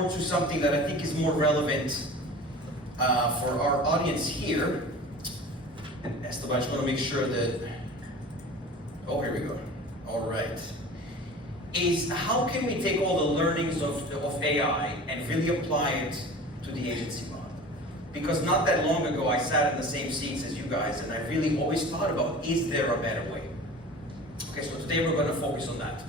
more to something that I think is more relevant for our audience here. And Esteban, I just want to make sure that, oh, here we go. All right. Is how can we take all the learnings of AI and really apply it to the agency model? Because not that long ago, I sat in the same seats as you guys, and I really always thought about, is there a better way? Okay, so today we're going to focus on that.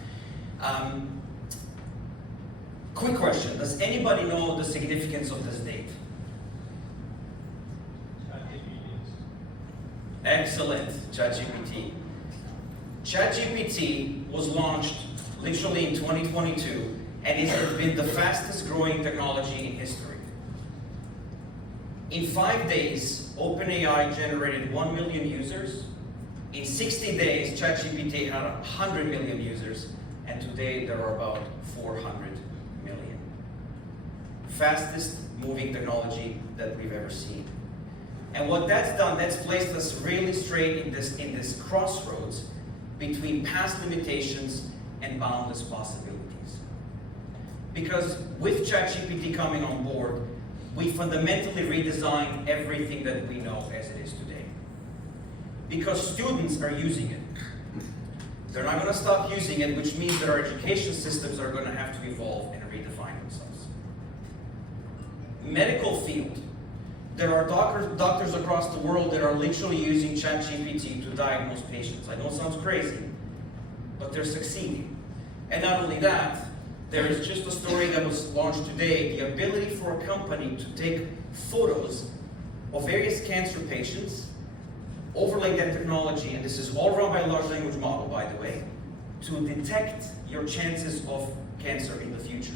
Quick question, does anybody know the significance of this date? Excellent, ChatGPT. ChatGPT was launched literally in 2022, and it has been the fastest growing technology in history. In 5 days, OpenAI generated 1 million users. In 60 days, ChatGPT had 100 million users, and today there are about 400 million. Fastest moving technology that we've ever seen. And what that's done, that's placed us really straight in this crossroads between past limitations and boundless possibilities. Because with ChatGPT coming on board, we fundamentally redesigned everything that we know as it is today. Because students are using it. They're not going to stop using it, which means that our education systems are going to have to evolve and redefine themselves. Medical field. There are doctors across the world that are literally using ChatGPT to diagnose patients. I know it sounds crazy, but they're succeeding. And not only that, there is just a story that was launched today, the ability for a company to take photos of various cancer patients, overlay that technology, and this is all run by a large language model, by the way, to detect your chances of cancer in the future.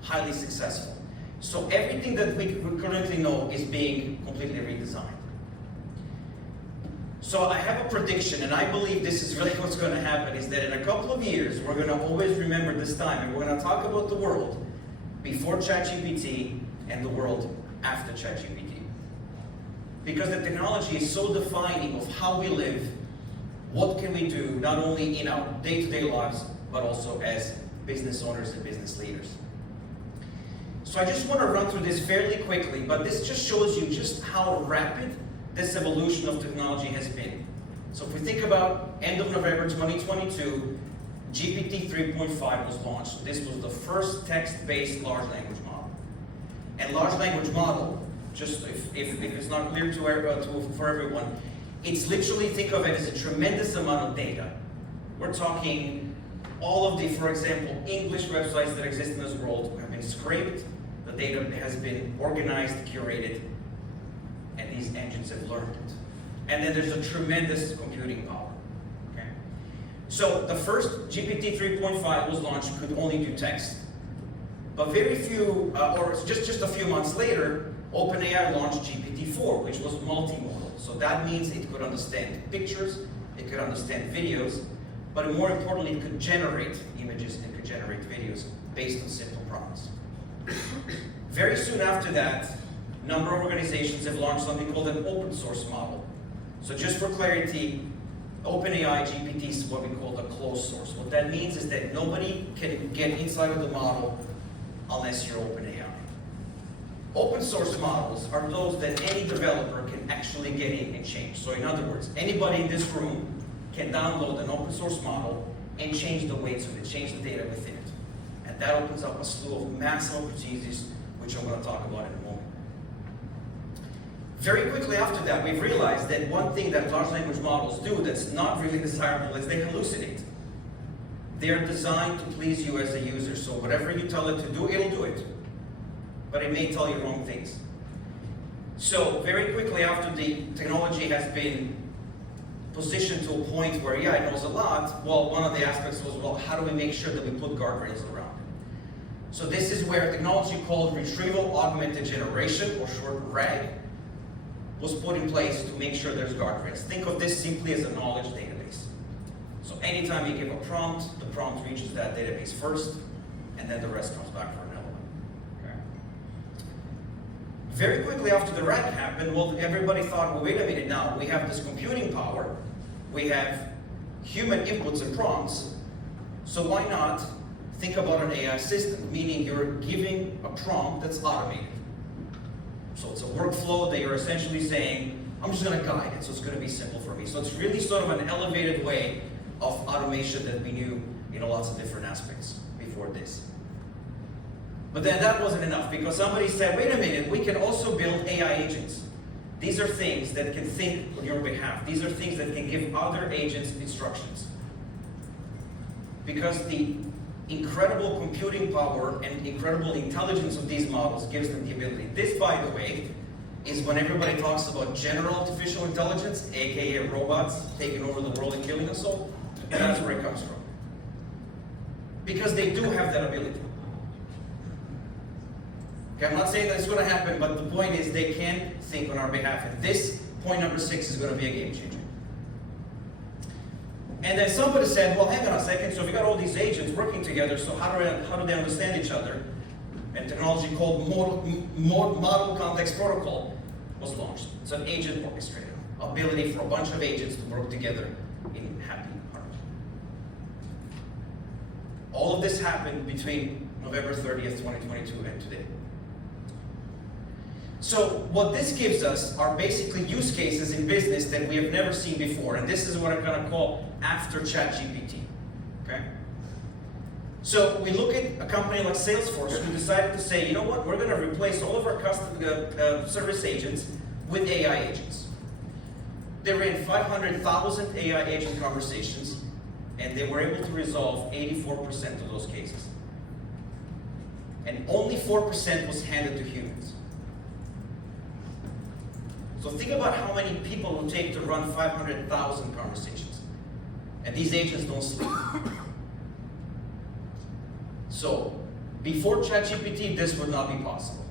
Highly successful. So everything that we currently know is being completely redesigned. So I have a prediction, and I believe this is really what's going to happen, is that in a couple of years, we're going to always remember this time, and we're going to talk about the world before ChatGPT and the world after ChatGPT. Because the technology is so defining of how we live, what can we do, not only in our day-to-day lives, but also as business owners and business leaders. So I just want to run through this fairly quickly, but this just shows you just how rapid this evolution of technology has been. So if we think about end of November 2022, GPT 3.5 was launched. This was the first text-based large language model. And large language model, just if it's not clear for everyone, it's literally, think of it as a tremendous amount of data. We're talking all of the, for example, English websites that exist in this world have been scraped, the data has been organized, curated, and these engines have learned it. And then there's a tremendous computing power. Okay? So the first GPT 3.5 was launched, could only do text. But very few, or just a few months later, OpenAI launched GPT-4, which was multimodal. So that means it could understand pictures, it could understand videos, but more importantly, it could generate images and could generate videos based on simple prompts. Very soon after that, a number of organizations have launched something called an open source model. So just for clarity, OpenAI GPT is what we call the closed source. What that means is that nobody can get inside of the model unless you're OpenAI. Open source models are those that any developer can actually get in and change. So in other words, anybody in this room can download an open source model and change the weights of it, change the data within it. And that opens up a slew of massive opportunities, which I'm going to talk about in a moment. Very quickly after that, we've realized that one thing that large language models do that's not really desirable is they hallucinate. They're designed to please you as a user, so whatever you tell it to do, it'll do it. But it may tell you wrong things. So very quickly after the technology has been positioned to a point where, yeah, it knows a lot, well, one of the aspects was, well, how do we make sure that we put guardrails around it? So this is where technology called Retrieval Augmented Generation, or short RAG, was put in place to make sure there's guardrails. Think of this simply as a knowledge database. So anytime you give a prompt, the prompt reaches that database first, and then the rest comes back for another one. Okay. Very quickly after the RAG happened, well, everybody thought, well, wait a minute now, we have this computing power, we have human inputs and prompts, so why not think about an AI system, meaning you're giving a prompt that's automated. So it's a workflow that you're essentially saying, I'm just going to guide it, so it's going to be simple for me. So it's really sort of an elevated way of automation that we knew in lots of different aspects before this. But then that wasn't enough, because somebody said, wait a minute, we can also build AI agents. These are things that can think on your behalf. These are things that can give other agents instructions. Because the incredible computing power and incredible intelligence of these models gives them the ability. This, by the way, is when everybody talks about general artificial intelligence, aka robots taking over the world and killing us all. That's where it comes from. Because they do have that ability. Okay, I'm not saying that it's going to happen, but the point is they can think on our behalf. And this, point number 6, is going to be a game changer. And then somebody said, well, hang on a second, so if you got all these agents working together, so how do they understand each other? And technology called Model Context Protocol was launched. It's an agent orchestrator, ability for a bunch of agents to work together in happy harmony. All of this happened between November 30th, 2022 and today. So what this gives us are basically use cases in business that we have never seen before, and this is what I'm going to call after ChatGPT. Okay? So we look at a company like Salesforce who decided to say, you know what, we're going to replace all of our customer service agents with AI agents. They ran 500,000 AI agent conversations, and they were able to resolve 84% of those cases. And only 4% was handed to humans. So think about how many people it would take to run 500,000 conversations. And these agents don't sleep. So before ChatGPT, this would not be possible.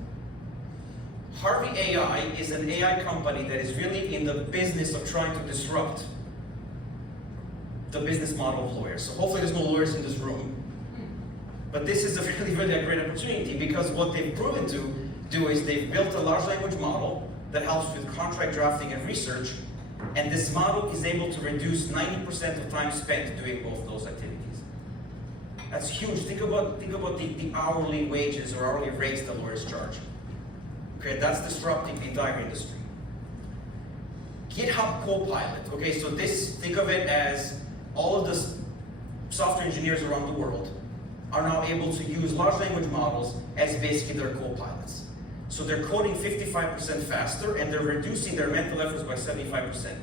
Harvey AI is an AI company that is really in the business of trying to disrupt the business model of lawyers. So hopefully there's no lawyers in this room. But this is a really a great opportunity, because what they've proven to do is they've built a large language model that helps with contract drafting and research, and this model is able to reduce 90% of time spent doing both those activities. That's huge. Think about the hourly wages or hourly rates that lawyers charge. Okay, that's disrupting the entire industry. GitHub Copilot. Okay, so this, think of it as all of the software engineers around the world are now able to use large language models as basically their co-pilots. So they're coding 55% faster, and they're reducing their mental efforts by 75%.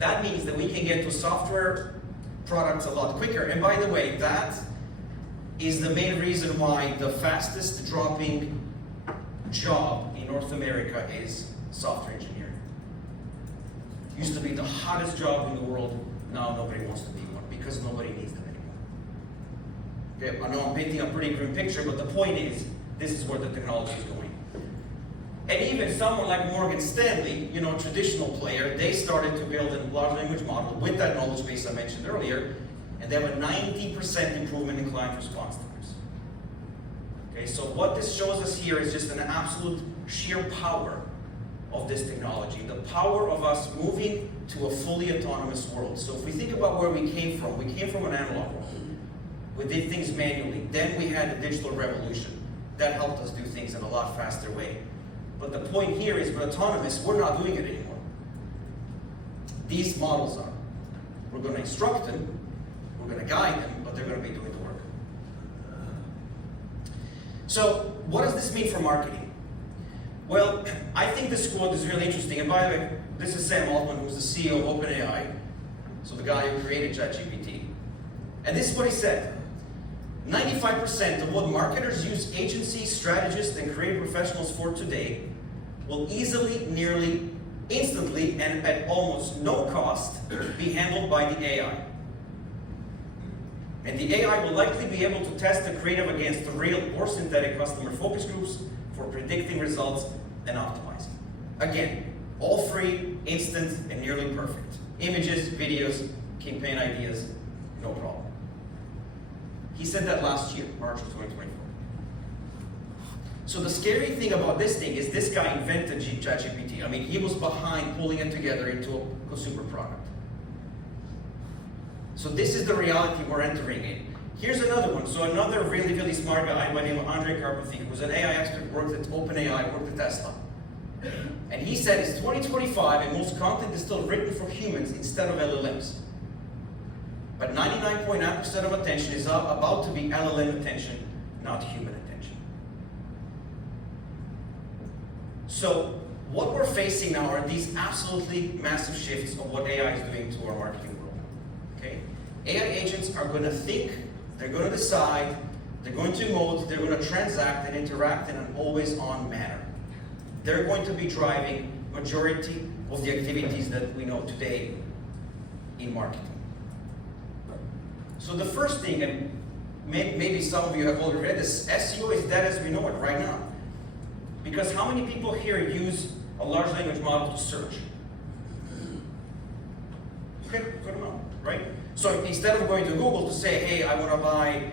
That means that we can get to software products a lot quicker. And by the way, that is the main reason why the fastest dropping job in North America is software engineering. Used to be the hottest job in the world. Now nobody wants to be one, because nobody needs them anymore. Okay, I know I'm painting a pretty grim picture, but the point is, this is where the technology is going. And even someone like Morgan Stanley, you know, traditional player, they started to build a large language model with that knowledge base I mentioned earlier, and they have a 90% improvement in client response times. Okay, so what this shows us here is just an absolute sheer power of this technology, the power of us moving to a fully autonomous world. So if we think about where we came from an analog world. We did things manually. Then we had the digital revolution. That helped us do things in a lot faster way. But the point here is, we're autonomous, we're not doing it anymore. These models are. We're going to instruct them, we're going to guide them, but they're going to be doing the work. So what does this mean for marketing? Well, I think this quote is really interesting. And by the way, this is Sam Altman, who's the CEO of OpenAI, so the guy who created ChatGPT. And this is what he said. 95% of what marketers use agencies, strategists, and creative professionals for today will easily, nearly instantly, and at almost no cost be handled by the AI. And the AI will likely be able to test the creative against the real or synthetic customer focus groups for predicting results and optimizing. Again, all free, instant, and nearly perfect. Images, videos, campaign ideas, no problem. He said that last year, March of 2024. So the scary thing about this thing is this guy invented ChatGPT. I mean, he was behind pulling it together into a consumer product. So this is the reality we're entering in. Here's another one. So another really, really smart guy by the name of Andre Karpathy, who was an AI expert, worked at OpenAI, worked at Tesla. And he said it's 2025 and most content is still written for humans instead of LLMs. But 99.9% of attention is about to be LLM attention, not human attention. So what we're facing now are these absolutely massive shifts of what AI is doing to our marketing world. Okay? AI agents are going to think, they're going to decide, they're going to emote, they're going to transact and interact in an always-on manner. They're going to be driving majority of the activities that we know today in marketing. So the first thing, and maybe some of you have already read this, SEO is dead as we know it right now. Because how many people here use a large language model to search? Okay, good amount, right? So instead of going to Google to say, hey, I want to buy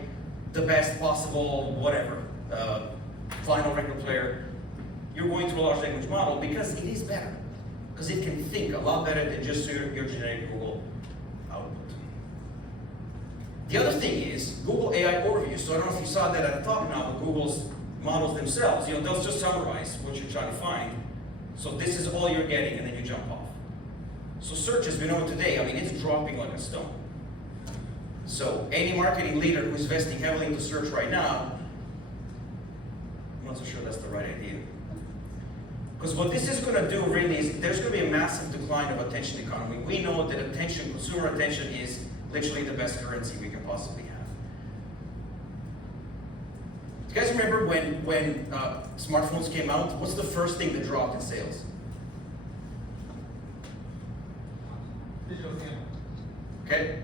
the best possible whatever, vinyl record player, you're going to a large language model because it is better. Because it can think a lot better than just your generic Google output. The other thing is Google AI Overview. So I don't know if you saw that at the top now, but Google's models themselves, they'll just summarize what you're trying to find. So this is all you're getting, and then you jump off. So search, as we know today, I mean, it's dropping like a stone. So any marketing leader who's investing heavily into search right now, I'm not so sure that's the right idea. Because what this is going to do really is there's going to be a massive decline of attention economy. We know that attention, consumer attention, is literally the best currency we can possibly have. Do you guys remember when smartphones came out? What's the first thing that dropped in sales? Digital camera. Okay?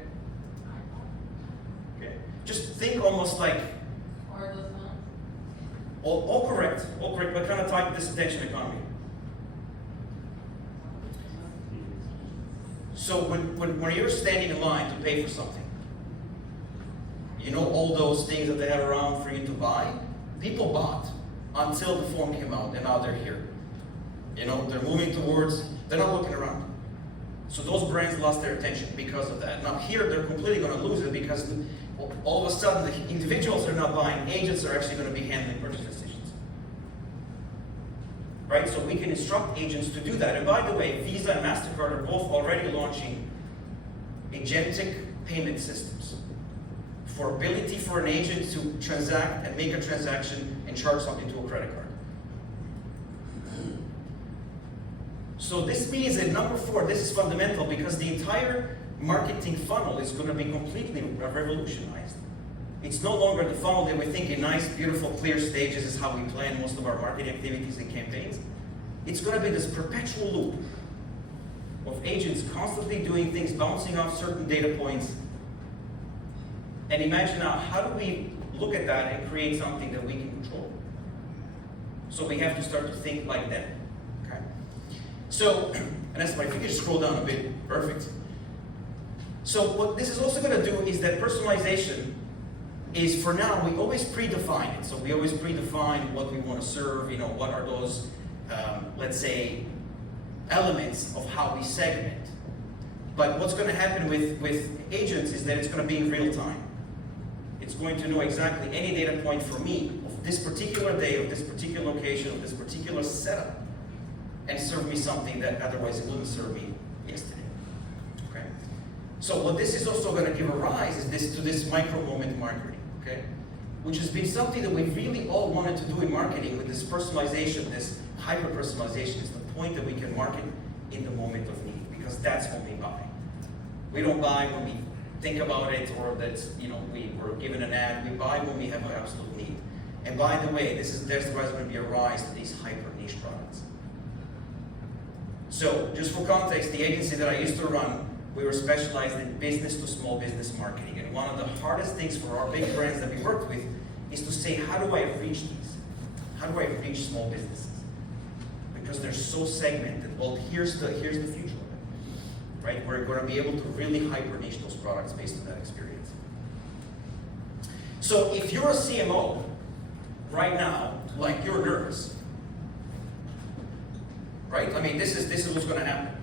Okay. Just think almost like Cordless phone. all correct, but kind of tied to this attention economy. So when you're standing in line to pay for something, all those things that they have around for you to buy, people bought until the phone came out, and now they're here. They're moving towards, they're not looking around. So those brands lost their attention because of that. Now here, they're completely going to lose it because all of a sudden, the individuals are not buying, agents are actually going to be handling purchase decisions. Right? So we can instruct agents to do that. And by the way, Visa and MasterCard are both already launching agentic payment systems for ability for an agent to transact and make a transaction and charge something to a credit card. So this means that number 4, this is fundamental because the entire marketing funnel is going to be completely revolutionized. It's no longer the funnel that we think in nice, beautiful, clear stages is how we plan most of our marketing activities and campaigns. It's going to be this perpetual loop of agents constantly doing things, bouncing off certain data points. And imagine now, how do we look at that and create something that we can control? So we have to start to think like them. Okay? So, and that's why if you could just scroll down a bit, perfect. So what this is also going to do is that personalization is, for now, we always predefine it. So we always predefine what we want to serve, what are those, let's say, elements of how we segment. But what's going to happen with agents is that it's going to be in real time. It's going to know exactly any data point for me of this particular day, of this particular location, of this particular setup, and serve me something that otherwise it wouldn't serve me yesterday. Okay? So what this is also going to give a rise is this micro-moment marketing, okay? Which has been something that we really all wanted to do in marketing with this personalization, this hyper-personalization. Is the point that we can market in the moment of need, because that's when we buy. We don't buy when we think about it or that we were given an ad. We buy when we have an absolute need. And by the way, there's going to be a rise to these hyper-niche products. So, just for context, the agency that I used to run, we were specialized in business to small business marketing. And one of the hardest things for our big brands that we worked with is to say, how do I reach these? How do I reach small businesses? Because they're so segmented. Well, here's the future of it, right? We're going to be able to really hyper niche those products based on that experience. So if you're a CMO right now, like you're nervous, right? I mean, this is what's going to happen.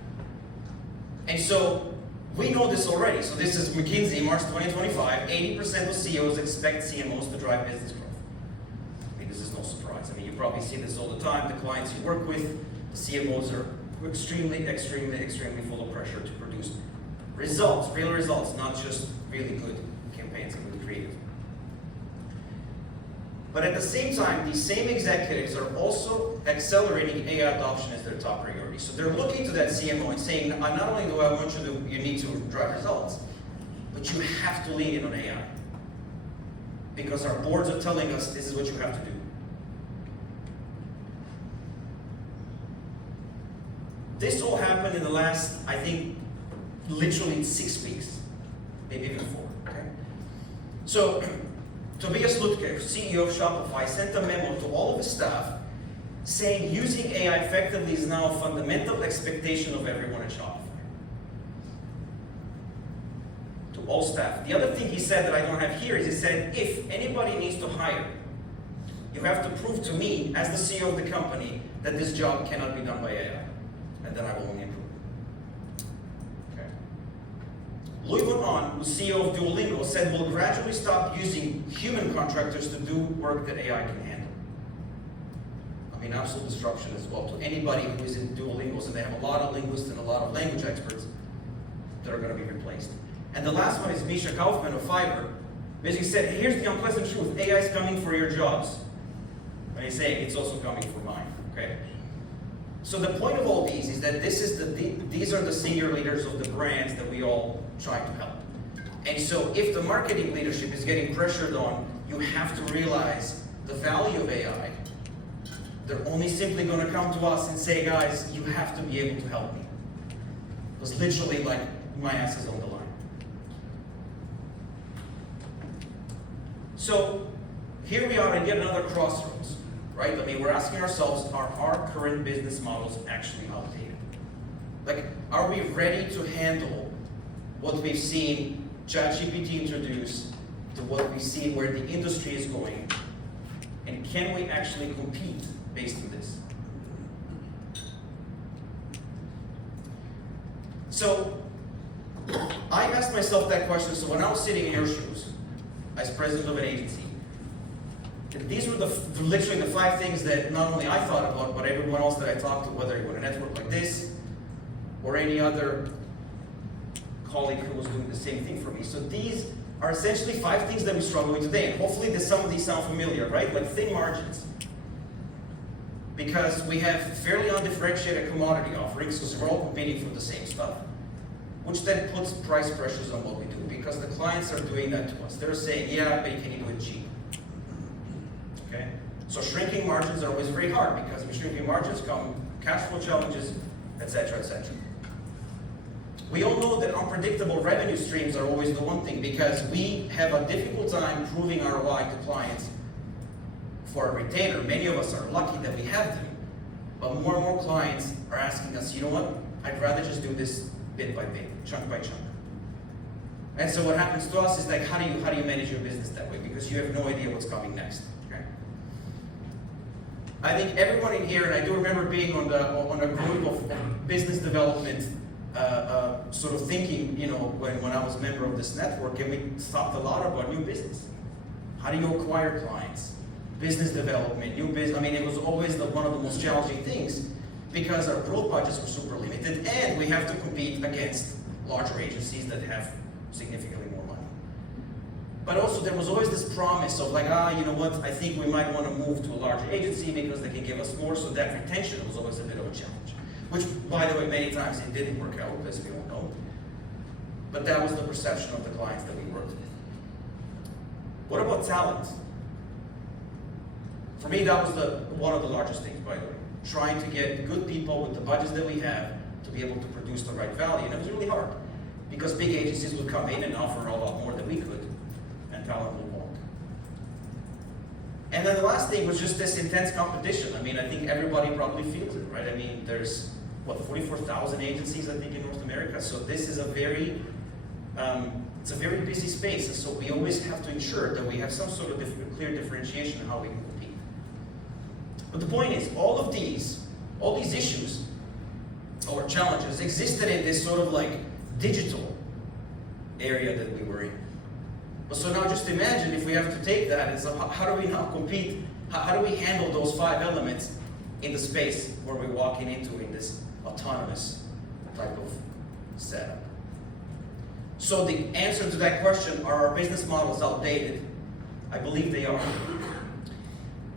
And so We know this already. So this is McKinsey, March 2025. 80% of CEOs expect CMOs to drive business growth. I mean, this is no surprise. I mean, you probably see this all the time. The clients you work with, the CMOs are extremely full of pressure to produce results, real results, not just really good campaigns and good creative. But at the same time, these same executives are also accelerating AI adoption as their top priority. So they're looking to that CMO and saying, not only do I want you need to drive results, but you have to lean in on AI. Because our boards are telling us this is what you have to do. This all happened in the last, I think, literally 6 weeks, maybe even 4, okay? So, Tobias Lutke, CEO of Shopify, sent a memo to all of his staff saying using AI effectively is now a fundamental expectation of everyone at Shopify. To all staff. The other thing he said that I don't have here is he said, if anybody needs to hire, you have to prove to me, as the CEO of the company, that this job cannot be done by AI. And then I will only improve. Okay. Louis Vuitton, who's CEO of Duolingo, said we'll gradually stop using human contractors to do work that AI can handle. I mean, absolute disruption as well to anybody who is in Duolingo, and they have a lot of linguists and a lot of language experts that are going to be replaced. And the last one is Misha Kaufman of Fiverr, basically said, here's the unpleasant truth, AI is coming for your jobs. And he's saying it's also coming for mine, okay? So the point of all these is that these are the senior leaders of the brands that we all try to help. And so if the marketing leadership is getting pressured on, you have to realize the value of AI. They're only simply going to come to us and say, guys, you have to be able to help me. Because literally, like, my ass is on the line. So here we are at yet another crossroads. Right? I mean, we're asking ourselves, are our current business models actually outdated? Like, are we ready to handle what we've seen ChatGPT introduce to what we've seen where the industry is going? And can we actually compete based on this? So, I asked myself that question. So when I was sitting in your shoes, as president of an agency, these were literally the 5 things that not only I thought about, but everyone else that I talked to, whether you were a network like this, or any other colleague who was doing the same thing for me. So these are essentially 5 things that we struggle with today. And hopefully some of these sound familiar, right? Like thin margins. Because we have fairly undifferentiated commodity offerings, because we're all competing for the same stuff. Which then puts price pressures on what we do, because the clients are doing that to us. They're saying, yeah, but can you do it cheap? Okay? So shrinking margins are always very hard, because with shrinking margins come cash flow challenges, etc., etc. We all know that unpredictable revenue streams are always the one thing, because we have a difficult time proving ROI to clients for a retainer. Many of us are lucky that we have them, but more and more clients are asking us, you know what, I'd rather just do this bit by bit, chunk by chunk. And so what happens to us is like, how do you manage your business that way? Because you have no idea what's coming next. Okay? I think everyone in here, and I do remember being on a group of business development sort of thinking, you know, when I was a member of this network, and we talked a lot about new business. How do you acquire clients? Business development, new business. I mean, it was always one of the most challenging things, because our growth budgets were super limited, and we have to compete against larger agencies that have significantly more money. But also there was always this promise of like, you know what, I think we might want to move to a larger agency because they can give us more, so that retention was always a bit of a challenge. Which, by the way, many times it didn't work out, as we all know. But that was the perception of the clients that we worked with. What about talent? For me, that was one of the largest things, by the way. Trying to get good people with the budgets that we have to be able to produce the right value. And it was really hard, because big agencies would come in and offer a lot more than we could, and talent would walk. And then the last thing was just this intense competition. I mean, I think everybody probably feels it, right? I mean, there's, 44,000 agencies, I think, in North America. So this is it's a very busy space. And so we always have to ensure that we have some sort of clear differentiation in how we can compete. But the point is, all these issues or challenges existed in this sort of like digital area that we were in. But so now just imagine if we have to take that, and so how do we now compete? How do we handle those 5 elements in the space where we're walking into in this autonomous type of setup? So the answer to that question, are our business models outdated? I believe they are.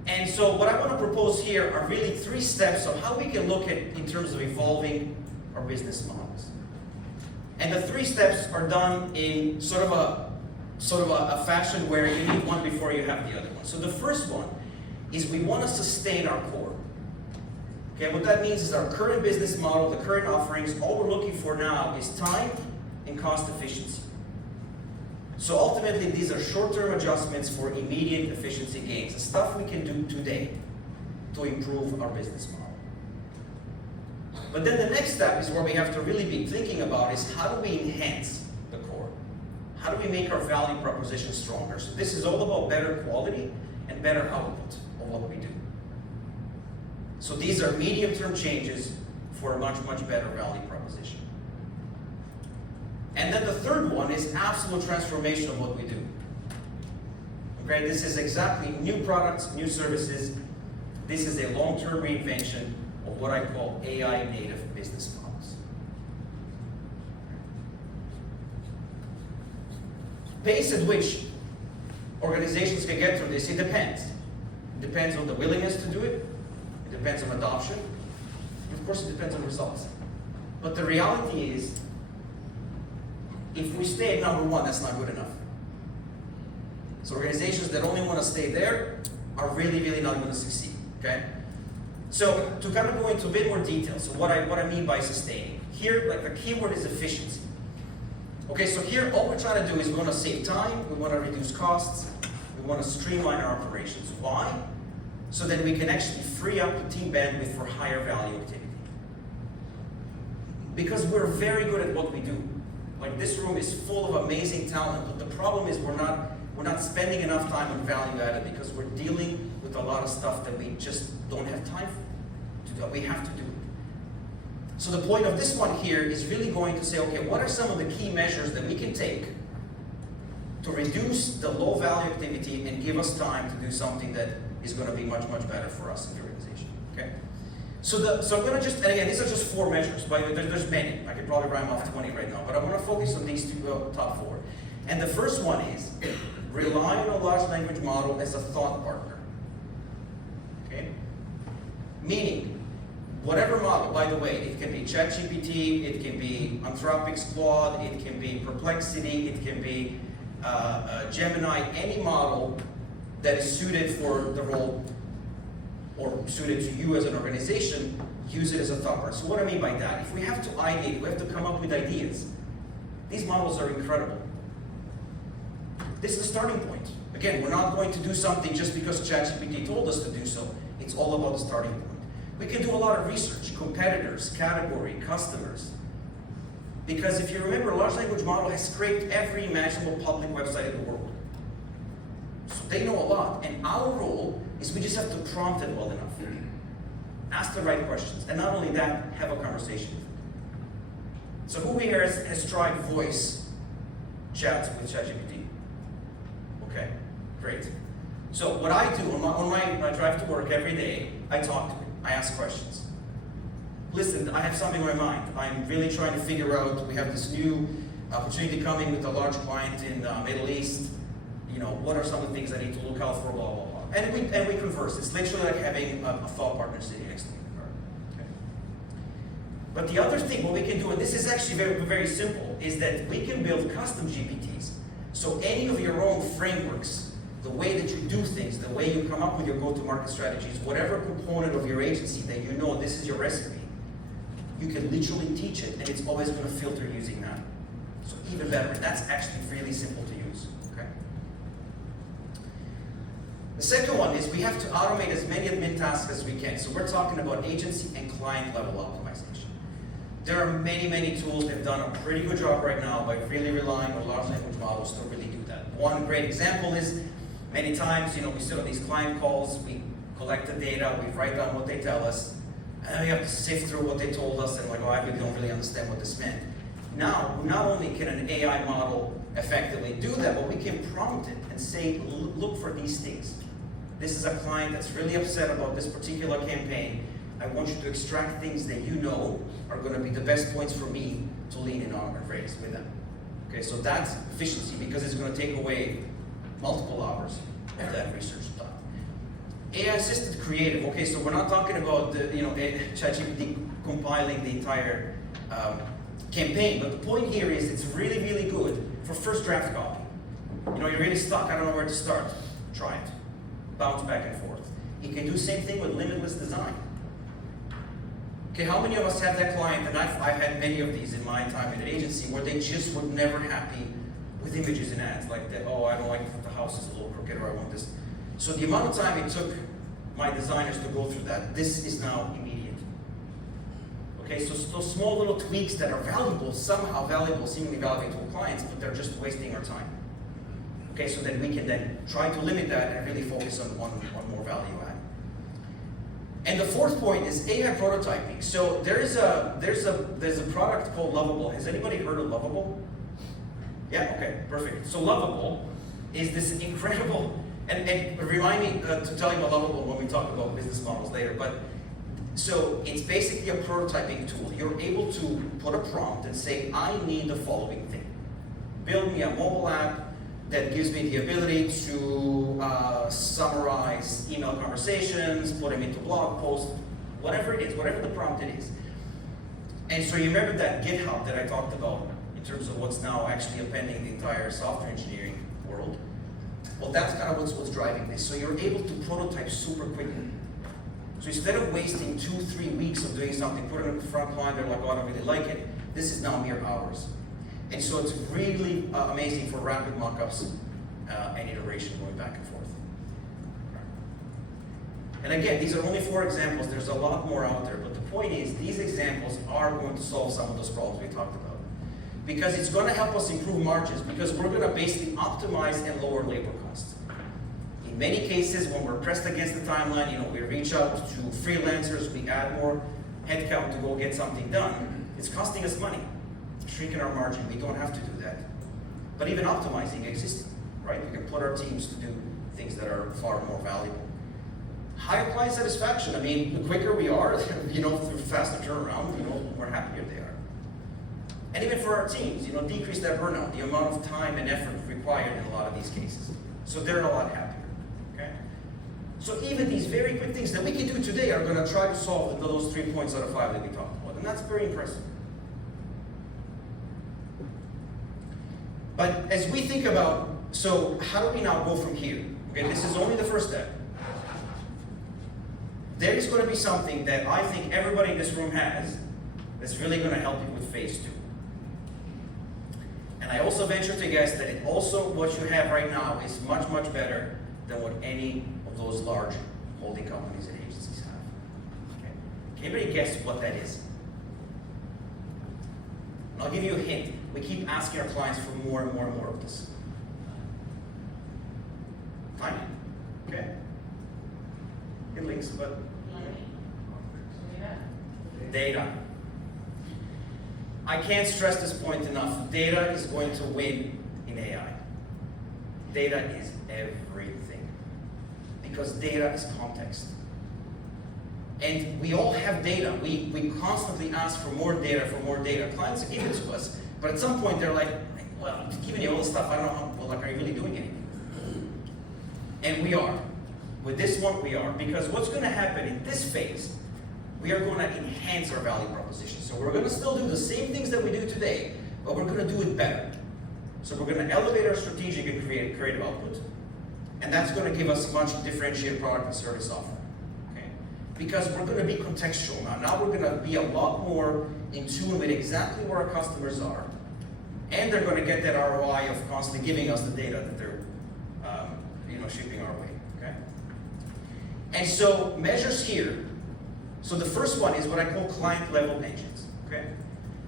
And so what I want to propose here are really 3 steps of how we can look at in terms of evolving our business models. And the 3 steps are done in sort of a fashion where you need one before you have the other one. So the first one is we want to sustain our core. Okay, what that means is our current business model, the current offerings, all we're looking for now is time and cost efficiency. So ultimately, these are short-term adjustments for immediate efficiency gains, the stuff we can do today to improve our business model. But then the next step is where we have to really be thinking about is how do we enhance the core? How do we make our value proposition stronger? So this is all about better quality and better output of what we do. So these are medium-term changes for a much, much better value proposition. And then the third one is absolute transformation of what we do. Okay, this is exactly new products, new services. This is a long-term reinvention of what I call AI native business models. Pace at which organizations can get through this, it depends. It depends on the willingness to do it. It depends on adoption. And of course, it depends on results. But the reality is, if we stay at number 1, that's not good enough. So organizations that only want to stay there are really, really not going to succeed. Okay? So to kind of go into a bit more detail, so what I mean by sustaining. Here, like the keyword is efficiency. Okay, so here all we're trying to do is we want to save time, we want to reduce costs, we want to streamline our operations. Why? So that we can actually free up the team bandwidth for higher value activity. Because we're very good at what we do. Like this room is full of amazing talent, but the problem is we're not spending enough time on value added because we're dealing with a lot of stuff that we just don't have time to do. We have to do it. So the point of this one here is really going to say, okay, what are some of the key measures that we can take to reduce the low value activity and give us time to do something that is going to be much, much better for us in the organization, okay? So I'm going to just, and again, these are just 4 measures. By the way, there's many. I could probably rhyme off 20 right now, but I'm going to focus on these 2 top 4. And the first one is rely on a large language model as a thought partner. Okay? Meaning, whatever model, by the way, it can be ChatGPT, it can be Anthropic's Claude, it can be Perplexity, it can be Gemini, any model that is suited for the role or suited to you as an organization, use it as a thought partner. So what I mean by that, if we have to ideate, we have to come up with ideas. These models are incredible. This is the starting point. Again, we're not going to do something just because ChatGPT told us to do so. It's all about the starting point. We can do a lot of research, competitors, category, customers. Because if you remember, a large language model has scraped every imaginable public website in the world. So they know a lot. And our role is we just have to prompt it well enough. Ask the right questions. And not only that, have a conversation with it. So who here has tried voice chats with ChatGPT? Okay, great. So what I do on my drive to work every day, I talk to it. I ask questions. Listen, I have something on my mind. I'm really trying to figure out, we have this new opportunity coming with a large client in the Middle East. You know, what are some of the things I need to look out for, blah, blah, blah. And we converse. It's literally like having a thought partner sitting next to me in the car. Okay. But the other thing, what we can do, and this is actually very, very simple, is that we can build custom GPTs. So any of your own frameworks, the way that you do things, the way you come up with your go-to-market strategies, whatever component of your agency that you know this is your recipe, you can literally teach it, and it's always going to filter using that. So even better. That's actually really simple to use. Okay. The second one is we have to automate as many admin tasks as we can. So we're talking about agency and client level optimization. There are many, many tools that have done a pretty good job right now by really relying on large language models to really do that. One great example is many times, we sit on these client calls, we collect the data, we write down what they tell us, and then we have to sift through what they told us and like, oh, I really don't really understand what this meant. Now, not only can an AI model effectively do that, but we can prompt it and say, look for these things. This is a client that's really upset about this particular campaign. I want you to extract things that you know are going to be the best points for me to lean in on and raise with them. Okay, so that's efficiency because it's going to take away multiple hours of that research time. AI-assisted creative. Okay, so we're not talking about the, ChatGPT compiling the entire campaign, but the point here is it's really, really good for first draft copy. You're really stuck, I don't know where to start. Try it. Bounce back and forth. You can do the same thing with limitless design. Okay, how many of us have that client, and I've had many of these in my time in an agency, where they just were never happy with images in ads, like that, oh, I don't like the house is a little crooked, or I want this. So the amount of time it took my designers to go through that, this is now immediate. Okay, so those small little tweaks that are valuable, somehow valuable, seemingly valuable to clients, but they're just wasting our time. Okay, so that we can then try to limit that and really focus on more value add. And the fourth point is AI prototyping. So there's a product called Lovable. Has anybody heard of Lovable? Yeah, okay, perfect. So Lovable is this incredible, and remind me to tell you about Lovable when we talk about business models later, but so it's basically a prototyping tool. You're able to put a prompt and say, I need the following thing. Build me a mobile app that gives me the ability to summarize email conversations, put them into blog posts, whatever it is, whatever the prompt it is. And so you remember that GitHub that I talked about in terms of what's now actually appending the entire software engineering world? Well, that's kind of what's driving this. So you're able to prototype super quickly. So instead of wasting 2-3 weeks of doing something, put it in the front line, they're like, oh, I don't really like it, this is now mere hours. And so it's really amazing for rapid mock-ups and iteration going back and forth. And again, these are only 4 examples. There's a lot more out there. But the point is, these examples are going to solve some of those problems we talked about. Because it's going to help us improve margins, because we're going to basically optimize and lower labor costs. In many cases, when we're pressed against the timeline, we reach out to freelancers, we add more headcount to go get something done. It's costing us money. Shrinking our margin, we don't have to do that. But even optimizing existing, right? We can put our teams to do things that are far more valuable. Higher client satisfaction. I mean, the quicker we are, through faster turnaround, we're happier they are. And even for our teams, decrease that burnout, the amount of time and effort required in a lot of these cases. So they're a lot happier, okay? So even these very quick things that we can do today are going to try to solve those 3 points out of 5 that we talked about. And that's very impressive. But as we think about, so how do we now go from here? Okay, this is only the first step. There is going to be something that I think everybody in this room has that's really going to help you with phase 2. And I also venture to guess that what you have right now is much, much better than what any of those large holding companies and agencies have. Okay? Can anybody guess what that is? And I'll give you a hint. We keep asking our clients for more and more and more of this. Time. Okay. It links, but data. I can't stress this point enough. Data is going to win in AI. Data is everything. Because data is context. And we all have data. We constantly ask for more data, Clients give it to us. But at some point they're like, well, I'm giving you all this stuff, I don't know how, are you really doing anything? And we are. With this one, we are. Because what's going to happen in this phase, we are going to enhance our value proposition. So we're going to still do the same things that we do today, but we're going to do it better. So we're going to elevate our strategic and creative output, and that's going to give us a much differentiated product and service offering. Okay? Because we're going to be contextual now. Now we're going to be a lot more in tune with exactly where our customers are, and they're going to get that ROI of constantly giving us the data that they're shipping our way. Okay? And so measures here. So the first one is what I call client level engines. Okay?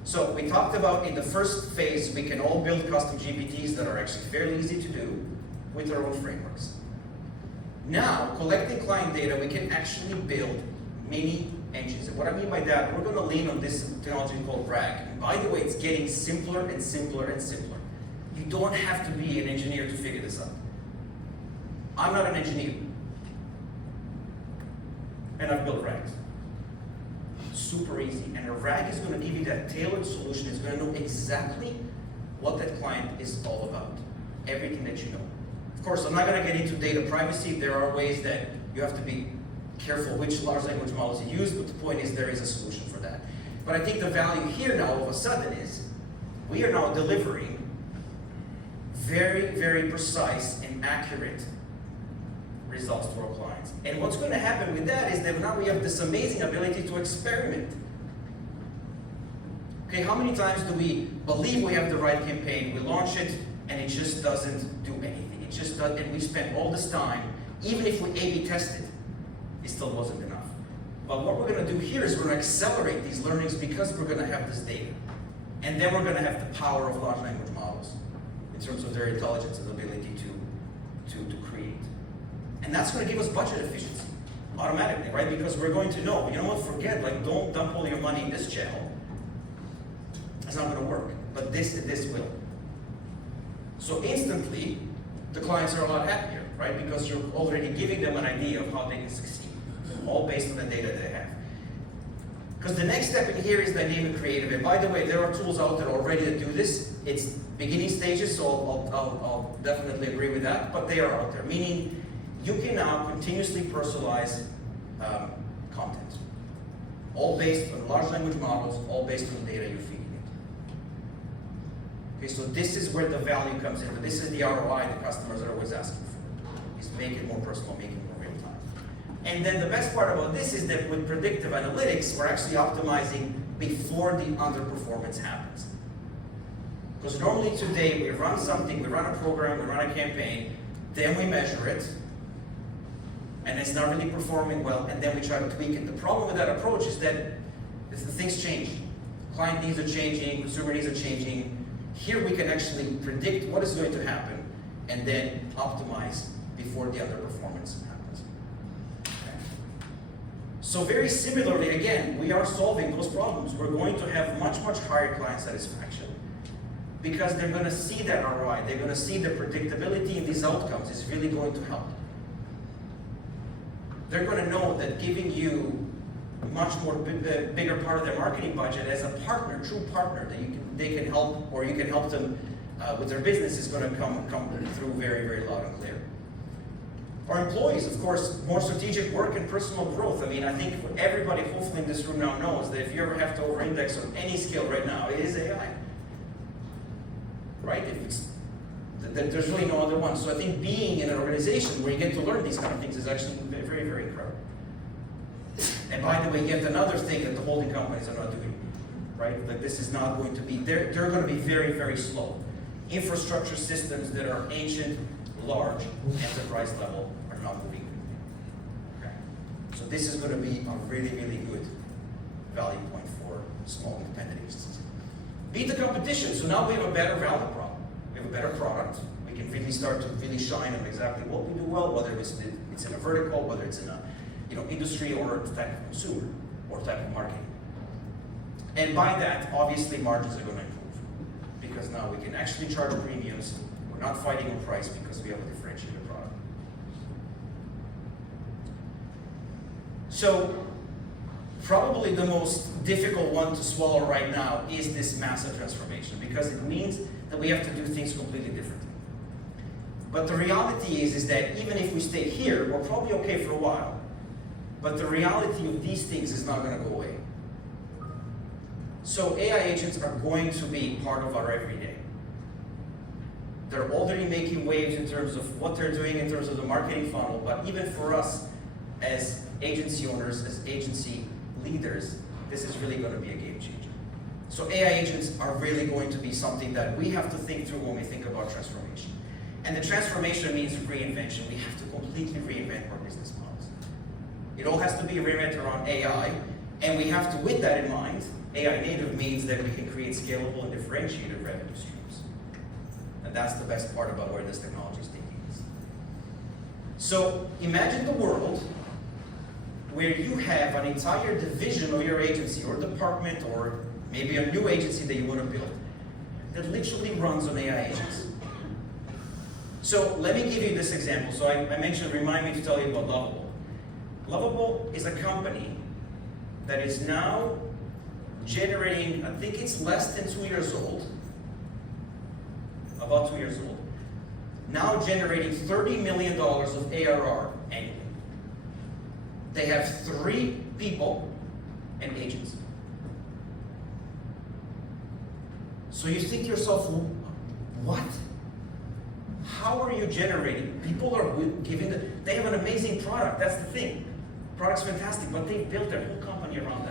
So we talked about in the first phase, we can all build custom GPTs that are actually fairly easy to do with our own frameworks. Now, collecting client data, we can actually build mini engines. And what I mean by that, we're going to lean on this technology called RAG. And by the way, it's getting simpler and simpler and simpler. You don't have to be an engineer to figure this out. I'm not an engineer. And I've built RAGs. Super easy. And a RAG is going to give you that tailored solution. It's going to know exactly what that client is all about. Everything that you know. Of course, I'm not going to get into data privacy. There are ways that you have to be careful which large language models you use, but the point is there is a solution for that. But I think the value here now all of a sudden is we are now delivering very, very precise and accurate results to our clients. And what's going to happen with that is that now we have this amazing ability to experiment. Okay, how many times do we believe we have the right campaign, we launch it, and it just doesn't do anything? It just doesn't, and we spend all this time, even if we A/B tested, it still wasn't enough. But what we're going to do here is we're going to accelerate these learnings because we're going to have this data. And then we're going to have the power of large language models in terms of their intelligence and ability to create. And that's going to give us budget efficiency automatically, right? Because we're going to know, you know what, forget, like, don't dump all your money in this channel. It's not going to work. But this will. So instantly, the clients are a lot happier, right? Because you're already giving them an idea of how they can succeed, all based on the data they have. Because the next step in here is dynamic creative. And by the way, there are tools out there already that do this. It's beginning stages, so I'll definitely agree with that, but they are out there. Meaning, you can now continuously personalize content. All based on large language models, all based on the data you're feeding it. Okay, so this is where the value comes in. But this is the ROI the customers are always asking for. Is make it more personal, make it more real time. And then the best part about this is that with predictive analytics, we're actually optimizing before the underperformance happens. Because normally today, we run something, we run a program, we run a campaign, then we measure it, and it's not really performing well, and then we try to tweak it. The problem with that approach is that the things change. Client needs are changing, consumer needs are changing. Here we can actually predict what is going to happen, and then optimize before the underperformance happens. Okay. So very similarly, again, we are solving those problems. We're going to have much, much higher client satisfaction because they're going to see that ROI. They're going to see the predictability in these outcomes is really going to help. They're going to know that giving you a much more bigger part of their marketing budget as a partner, true partner, that they can help, or you can help them with their business is going to come through very, very loud and clear. Our employees, of course, more strategic work and personal growth. I mean, I think everybody hopefully in this room now knows that if you ever have to over-index on any skill right now, it is AI. Right? There's really no other one. So I think being in an organization where you get to learn these kind of things is actually very, very incredible. And by the way, yet another thing that the holding companies are not doing, right? Like this is not going to be, they're going to be very, very slow. Infrastructure systems that are ancient, large, enterprise level are not moving. Okay. So this is going to be a really, really good value point for small independent agencies. Beat the competition. So now we have a better value prop. We have a better product. We can really start to really shine on exactly what we do well, whether it's in a vertical, whether it's in a industry or type of consumer or type of marketing. And by that, obviously margins are going to improve because now we can actually charge premiums. We're not fighting on price because we have a differentiated product. So probably the most difficult one to swallow right now is this massive transformation because it means that we have to do things completely differently. But the reality is that even if we stay here, we're probably okay for a while. But the reality of these things is not going to go away. So AI agents are going to be part of our everyday. They're already making waves in terms of what they're doing in terms of the marketing funnel, but even for us as agency owners, as agency leaders, this is really going to be a game changer. So AI agents are really going to be something that we have to think through when we think about transformation. And the transformation means reinvention. We have to completely reinvent our business models. It all has to be reinvented around AI, and we have to, with that in mind, AI native means that we can create scalable and differentiated revenue streams. And that's the best part about where this technology is taking us. So imagine the world where you have an entire division of your agency or department or maybe a new agency that you want to build that literally runs on AI agents. So let me give you this example. So I mentioned, remind me to tell you about Lovable. Lovable is a company that is now generating, I think it's less than 2 years old, about 2 years old, now generating $30 million of ARR annually. They have 3 people and agents. So you think to yourself, what? How are you generating? People are giving they have an amazing product, that's the thing. Product's fantastic, but they've built their whole company around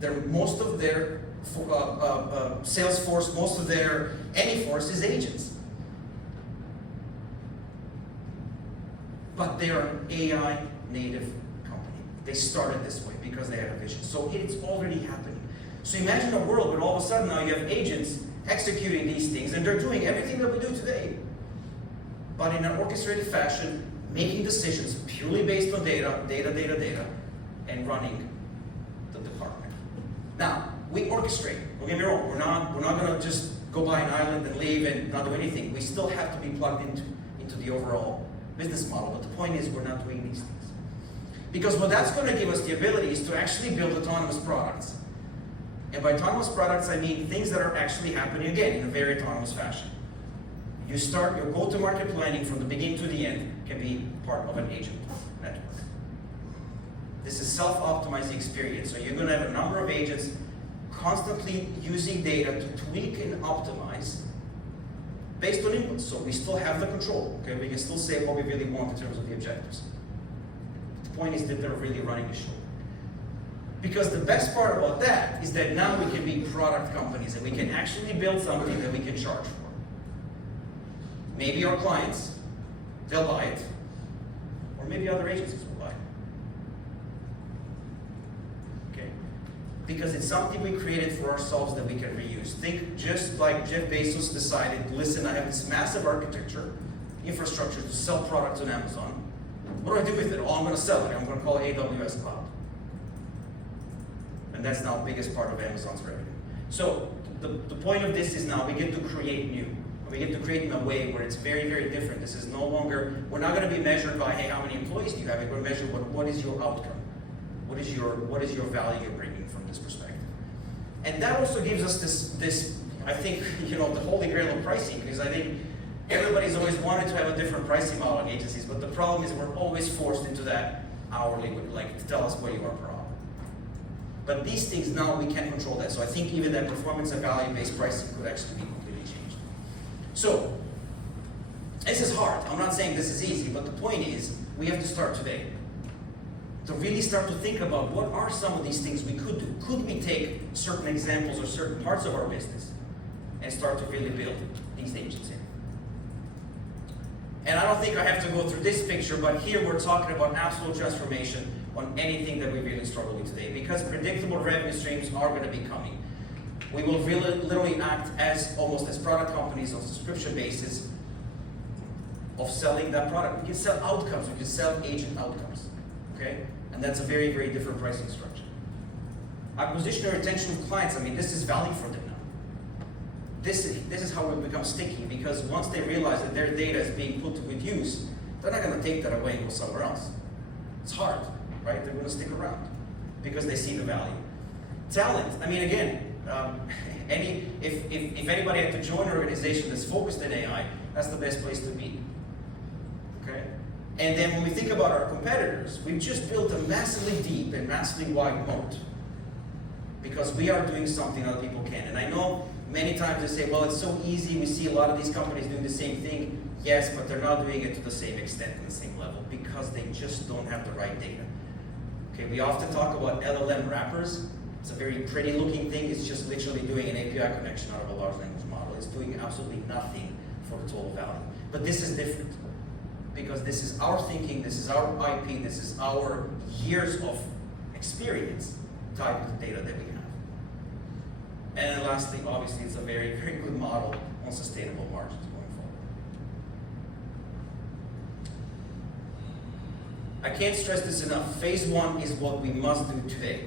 that. Most of their sales force, most of their any force is agents. But they are an AI native company. They started this way because they had a vision. So it's already happening. So imagine a world where all of a sudden now you have agents executing these things and they're doing everything that we do today, but in an orchestrated fashion, making decisions purely based on data, and running the department. Now, we orchestrate. Don't get me wrong, we're not gonna just go buy an island and leave and not do anything. We still have to be plugged into the overall business model, but the point is we're not doing these things. Because what that's gonna give us the ability is to actually build autonomous products. And by autonomous products, I mean things that are actually happening again in a very autonomous fashion. You start your go-to-market planning from the beginning to the end can be part of an agent network. This is self-optimizing experience. So you're going to have a number of agents constantly using data to tweak and optimize based on inputs. So we still have the control. Okay, we can still say what we really want in terms of the objectives. The point is that they're really running the show. Because the best part about that is that now we can be product companies and we can actually build something that we can charge for. Maybe our clients, they'll buy it, or maybe other agencies will buy it. Okay? Because it's something we created for ourselves that we can reuse. Think just like Jeff Bezos decided, listen, I have this massive architecture, infrastructure to sell products on Amazon. What do I do with it? Oh, I'm going to sell it. I'm going to call it AWS Cloud. And that's now the biggest part of Amazon's revenue. So the point of this is now we get to create new. We get to create in a way where it's very, very different. This is no longer, we're not going to be measured by, hey, how many employees do you have? We're going to measure what is your outcome? What is your value you're bringing from this perspective? And that also gives us this I think, the holy grail of pricing, because I think everybody's always wanted to have a different pricing model in agencies, but the problem is we're always forced into that hourly, like tell us what you are per hour. But these things now we can control that. So I think even that performance and value-based pricing could actually be completely changed. So this is hard. I'm not saying this is easy, but the point is we have to start today. To really start to think about what are some of these things we could do. Could we take certain examples or certain parts of our business and start to really build these agents in? And I don't think I have to go through this picture, but here we're talking about absolute transformation on anything that we really struggle with today, because predictable revenue streams are going to be coming. We will really literally act as almost as product companies on a subscription basis of selling that product. We can sell outcomes, we can sell agent outcomes, okay? And that's a very, very different pricing structure. Acquisition and retention of clients, this is value for them now. This is how we become sticky, because once they realize that their data is being put to good use, they're not going to take that away and go somewhere else. It's hard, right? They're going to stick around because they see the value. Talent, again, if anybody had to join an organization that's focused on AI, that's the best place to be. Okay? And then when we think about our competitors, we've just built a massively deep and massively wide moat because we are doing something other people can. And I know many times they say, well, it's so easy. We see a lot of these companies doing the same thing. Yes, but they're not doing it to the same extent and the same level because they just don't have the right data. Okay, we often talk about LLM wrappers. It's a very pretty looking thing. It's just literally doing an API connection out of a large language model. It's doing absolutely nothing for the total value. But this is different because this is our thinking, this is our IP, this is our years of experience tied to the data that we have. And then lastly, obviously, it's a very, very good model on sustainable margins going I can't stress this enough. Phase 1 is what we must do today.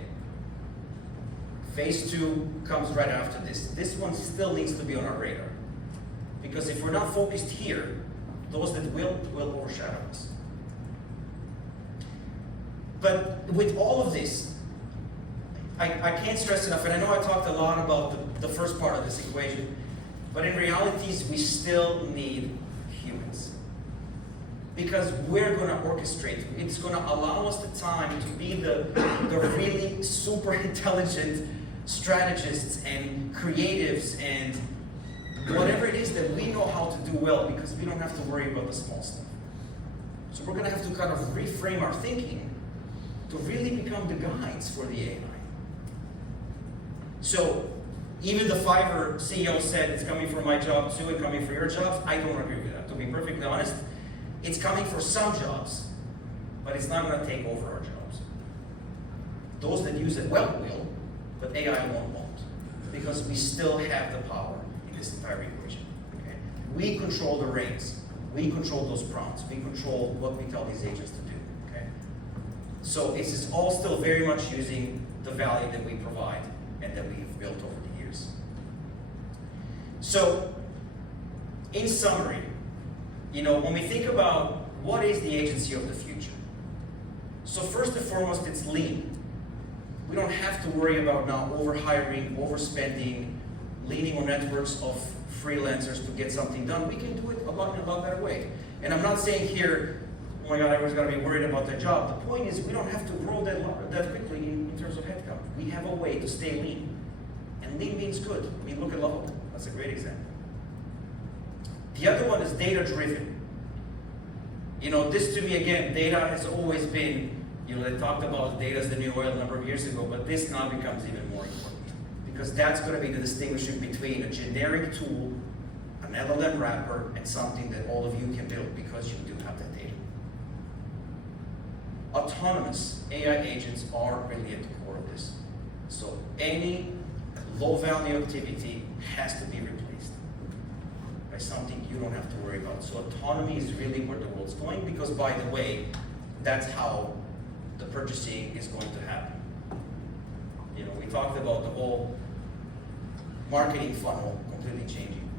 Phase 2 comes right after this. This one still needs to be on our radar. Because if we're not focused here, those that will overshadow us. But with all of this, I can't stress enough, and I know I talked a lot about the first part of this equation, but in realities, we still need humans. Because we're going to orchestrate. It's going to allow us the time to be the really super intelligent strategists and creatives and whatever it is that we know how to do well, because we don't have to worry about the small stuff. So we're going to have to kind of reframe our thinking to really become the guides for the AI. So even the Fiverr CEO said it's coming for my job too and coming for your jobs. I don't agree with that. To be perfectly honest, it's coming for some jobs, but it's not going to take over our jobs. Those that use it well will, but AI won't. Because we still have the power in this entire equation. Okay? We control the reins. We control those prompts. We control what we tell these agents to do. Okay? So this is all still very much using the value that we provide and that we've built over the years. So, in summary, when we think about what is the agency of the future, so first and foremost, it's lean. We don't have to worry about now overhiring, overspending, leaning on networks of freelancers to get something done. We can do it in a lot better way. And I'm not saying here, oh my God, everyone's got to be worried about their job. The point is, we don't have to grow that quickly in terms of headcount. We have a way to stay lean. And lean means good. I mean, look at Lovable. That's a great example. The other one is data-driven. This to me, again, data has always been, they talked about data as the new oil a number of years ago, but this now becomes even more important. Because that's going to be the distinguishing between a generic tool, an LLM wrapper, and something that all of you can build because you do have that data. Autonomous AI agents are really at the core of this. So any low-value activity has to be replaced by something you don't have to worry about. So autonomy is really where the world's going, because by the way, that's how the purchasing is going to happen. We talked about the whole marketing funnel completely changing.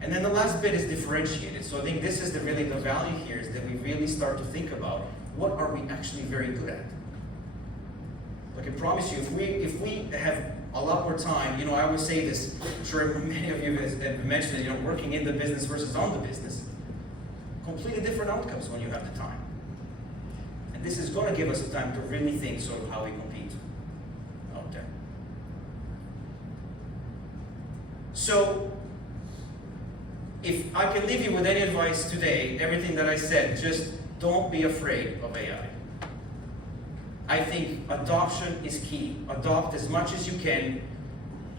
And then the last bit is differentiated. So I think this is really the value here, is that we really start to think about what are we actually very good at. I can promise you, if we have a lot more time, I always say this, I'm sure many of you guys have mentioned it, working in the business versus on the business, completely different outcomes when you have the time. And this is going to give us the time to really think sort of how we compete out there. So, if I can leave you with any advice today, everything that I said, just don't be afraid of AI. I think adoption is key. Adopt as much as you can.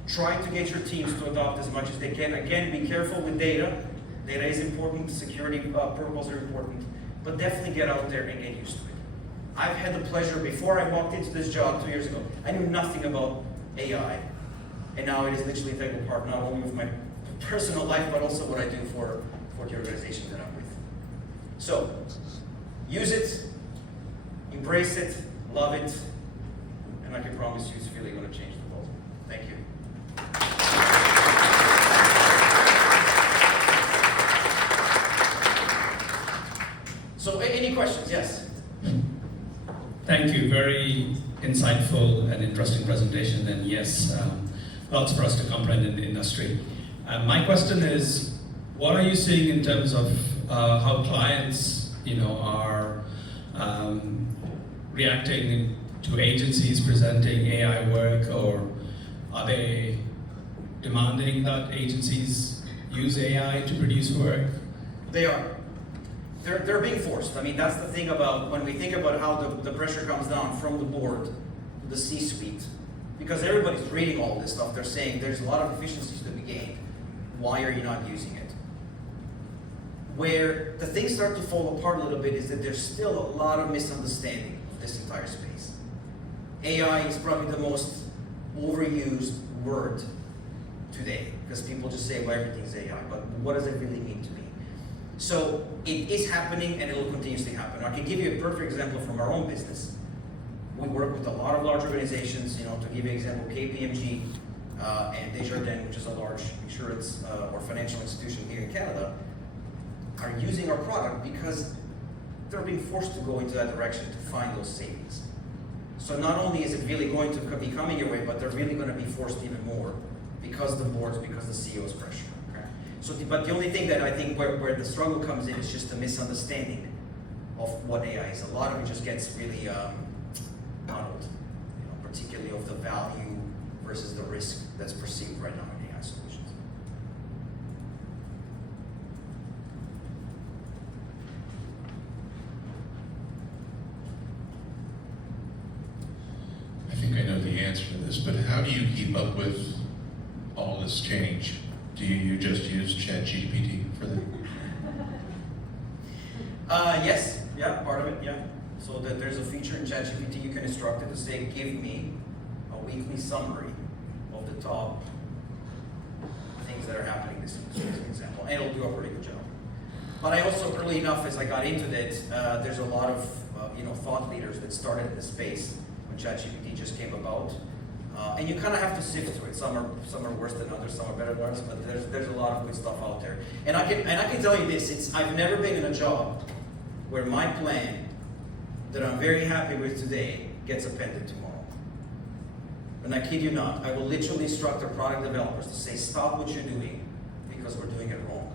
Try to get your teams to adopt as much as they can. Again, be careful with data. Data is important. Security protocols are important. But definitely get out there and get used to it. I've had the pleasure, before I walked into this job 2 years ago, I knew nothing about AI. And now it is literally a integral part, not only of my personal life, but also what I do for the organization that I'm with. So, use it, embrace it, love it, and I can promise you it's really going to change the world. Thank you. So, any questions? Yes? Thank you. Very insightful and interesting presentation, and yes, lots for us to comprehend in the industry. My question is, what are you seeing in terms of how clients, are reacting to agencies presenting AI work, or are they demanding that agencies use AI to produce work? They are. They're being forced. I mean, that's the thing about when we think about how the pressure comes down from the board to the C-suite. Because everybody's reading all this stuff, they're saying there's a lot of efficiencies to be gained. Why are you not using it? Where the things start to fall apart a little bit is that there's still a lot of misunderstanding of this entire space. AI is probably the most overused word today, because people just say, well, everything's AI, but what does it really mean to me? So it is happening and it will continuously happen. I can give you a perfect example from our own business. We work with a lot of large organizations, to give you an example, KPMG and Desjardins, which is a large insurance or financial institution here in Canada, are using our product because they're being forced to go into that direction to find those savings. So not only is it really going to be coming your way, but they're really going to be forced even more because the boards, because the CEO's pressure. Okay? So, but the only thing that I think where the struggle comes in is just a misunderstanding of what AI is. A lot of it just gets really muddled, particularly of the value versus the risk that's perceived right now in AI solutions. I think I know the answer to this, but how do you keep up with all this change? Do you just use ChatGPT for that? Yes, yeah, part of it, yeah. So that there's a feature in ChatGPT, you can instruct it to say, give me a weekly summary of the top things that are happening this week, as an example, and it'll do a pretty good job. But I also, early enough as I got into it, there's a lot of thought leaders that started in the space when ChatGPT just came about. And you kind of have to sift through it. Some are worse than others, some are better than others, but there's a lot of good stuff out there. And I can tell you this, I've never been in a job where my plan that I'm very happy with today gets appended tomorrow. And I kid you not, I will literally instruct our product developers to say, stop what you're doing because we're doing it wrong.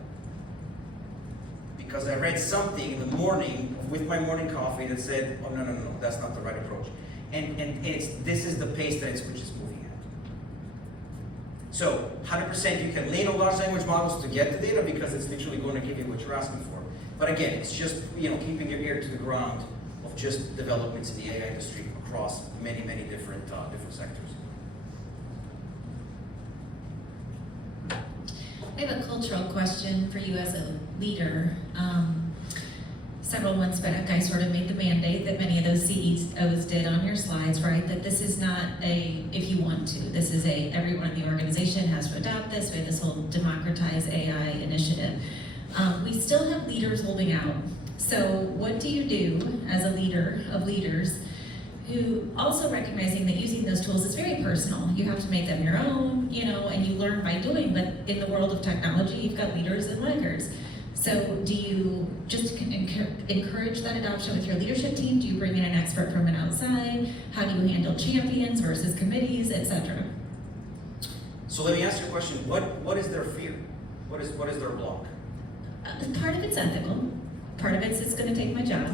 Because I read something in the morning with my morning coffee that said, oh, no, that's not the right approach. And this is the pace that which is moving at. So 100% you can lean on large language models to get the data because it's literally going to give you what you're asking for. But again, it's just keeping your ear to the ground of just developments in the AI industry across many different sectors. I have a cultural question for you as a leader. Several months back, I sort of made the mandate that many of those CEOs did on your slides, right? That this is not a, if you want to, this is a, everyone in the organization has to adopt this. We have this whole democratize AI initiative. We still have leaders holding out. So what do you do as a leader of leaders who also recognizing that using those tools is very personal. You have to make them your own, and you learn by doing, but in the world of technology, you've got leaders and laggards. So do you just encourage that adoption with your leadership team? Do you bring in an expert from an outside? How do you handle champions versus committees, etc.? So let me ask you a question. What is their fear? What is their block? Part of it's ethical. Part of it's going to take my job.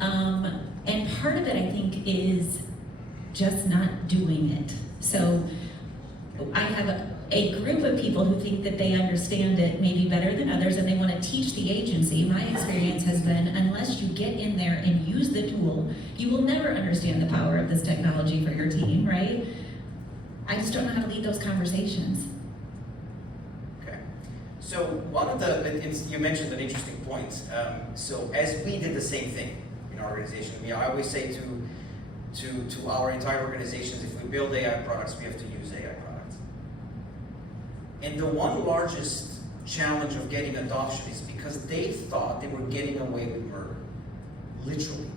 And part of it, I think, is just not doing it. So I have a group of people who think that they understand it maybe better than others and they want to teach the agency. My experience has been, unless you get in there and use the tool, you will never understand the power of this technology for your team, right? I just don't know how to lead those conversations. Okay. So one of you mentioned an interesting point. So as we did the same thing in our organization, I always say to our entire organizations, if we build AI products, we have to use AI products. And the one largest challenge of getting adoption is because they thought they were getting away with murder. Literally.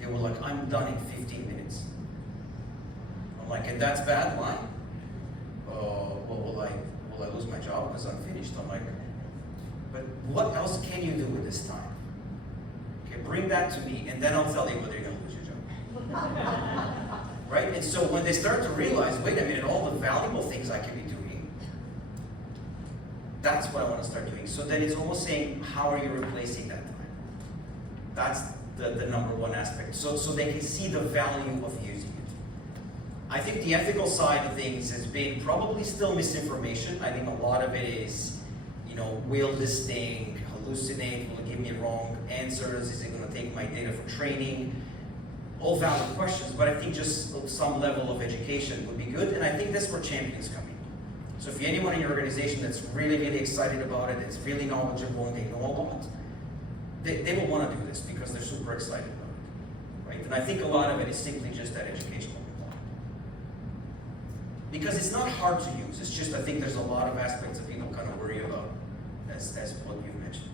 They were like, I'm done in 15 minutes. I'm like, and that's bad line? Well, will I lose my job because I'm finished? I'm like, but what else can you do with this time? Okay, bring that to me, and then I'll tell you whether you're going to lose your job. Right? And so when they start to realize, wait a minute, all the valuable things I can be doing, that's what I want to start doing. So then it's almost saying, how are you replacing that time? That's the number one aspect. So they can see the value of using it. I think the ethical side of things has been probably still misinformation. I think a lot of it is, will this thing hallucinate? Will it give me wrong answers? Is it going to take my data for training? All valid questions, but I think just some level of education would be good, and I think that's where champions come in. So if you're anyone in your organization that's really, really excited about it, that's really knowledgeable, and they know a lot, they will want to do this because they're super excited about it, right? And I think a lot of it is simply just that educational component. Because it's not hard to use, it's just I think there's a lot of aspects that people kind of worry about as what you mentioned.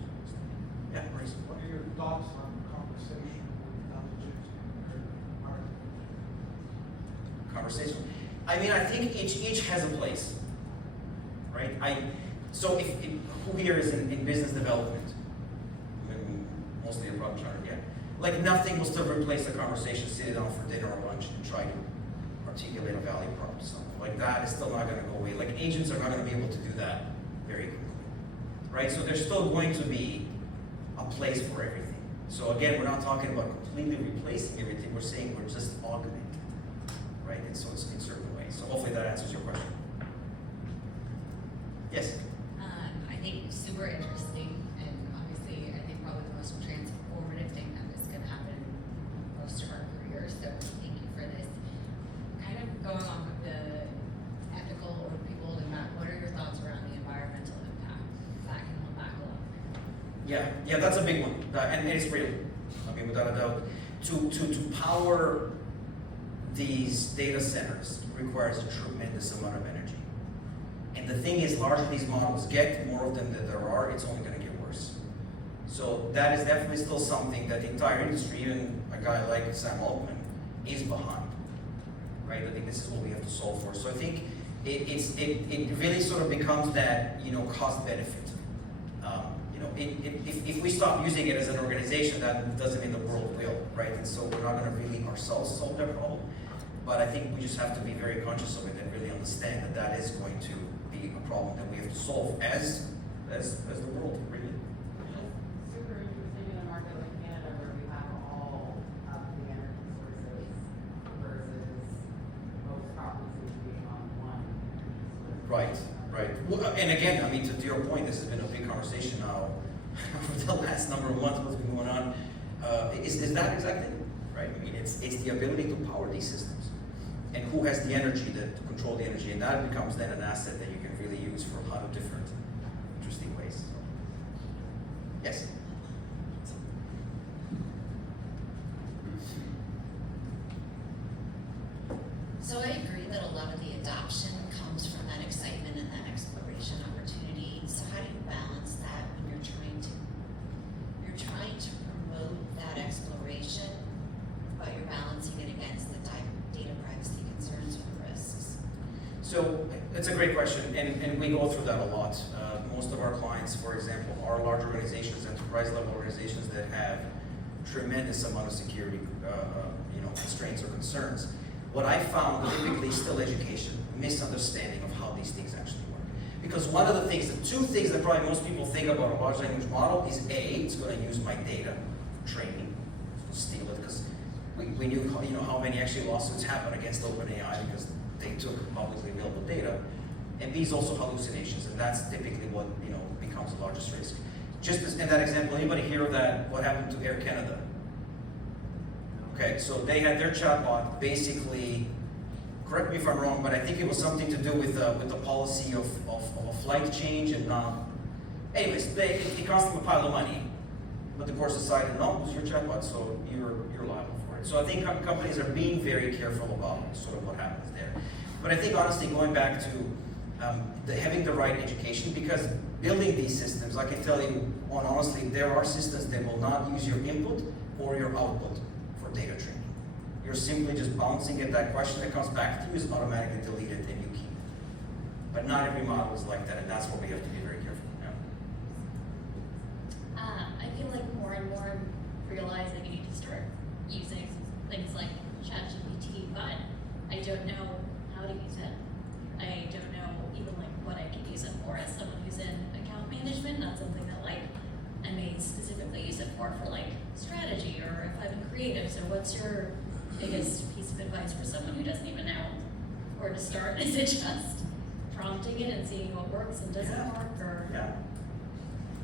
worries. What are your thoughts on conversation with intelligence and artificial? Conversation. I mean, I think each has a place, right? So if who here is in business development? Mostly a problem child, yeah. Like nothing will still replace the conversation, sitting down for dinner or lunch and try to articulate a value prop to someone. Like that is still not going to go away. Like agents are not going to be able to do that very quickly, right? So there's still going to be a place for everything. So again, we're not talking about completely replacing everything. We're saying we're just augmenting, right? And so it's in certain ways. So hopefully that answers your question. Yes. I think super interesting, and obviously I think probably the most transformative thing that is going to happen most of our careers. So thank you for this. Kind of going on with the ethical or people holding back. What are your thoughts around the environmental impact that can hold back a lot? Yeah, that's a big one, and it's real. I mean, without a doubt, to power these data centers requires a tremendous amount of energy. And the thing is, larger these models get, more of them that there are, it's only going to get worse. So that is definitely still something that the entire industry, even a guy like Sam Altman, is behind. Right? I think this is what we have to solve for. So I think it really sort of becomes that, you know, cost benefit. If we stop using it as an organization, that doesn't mean the world will, right? And so we're not going to really ourselves solve that problem. But I think we just have to be very conscious of it and really understand that that is going to be a problem that we have to solve as the world really. Super interesting in a market like Canada where we have all of the energy sources versus most provinces being on one energy source. Right. Well, and again, I mean, to your point, this has been a big conversation now over the last number of months. What's been going on? Is that exactly right? I mean, it's the ability to power these systems, and who has the energy to control the energy, and that becomes then an asset that you can really use for a lot of different interesting ways. So. Yes. So I agree that a lot of the adoption comes from that excitement and that exploration opportunity. So how do you balance that when you're trying to promote that exploration, but you're balancing it against the data privacy concerns or risks? So it's a great question, and we go through that a lot. Most of our clients, for example, are large organizations, enterprise-level organizations that have tremendous amount of security, constraints or concerns. What I found typically still education, misunderstanding of how these things actually work. Because one of the things, the two things that probably most people think about a large language model is A, it's going to use my data for training, it's going to steal it, because we knew how many actually lawsuits happen against OpenAI because they took publicly available data. And B is also hallucinations, and that's typically what becomes the largest risk. Just as in that example, anybody hear of that? What happened to Air Canada? Okay, so they had their chatbot basically, correct me if I'm wrong, but I think it was something to do with the policy of a flight change and not. Anyways, it cost them a pile of money, but the course decided, no, it was your chatbot, so you're liable for it. So I think companies are being very careful about sort of what happens there. But I think honestly, going back to having the right education, because building these systems, I can tell you, honestly, there are systems that will not use your input or your output for data training. You're simply just bouncing at that question that comes back to you is automatically deleted and you keep it. But not every model is like that, and that's where we have to be very careful. Yeah. I feel like more and more realize that you need to start using things like ChatGPT, but I don't know how to use it. I don't know even like what I can use it for as someone who's in account management, not something that like I may specifically use it for like strategy or if I'm creative. So what's your biggest piece of advice for someone who doesn't even know where to start? Is it just prompting it and seeing what works and doesn't work, or? Yeah.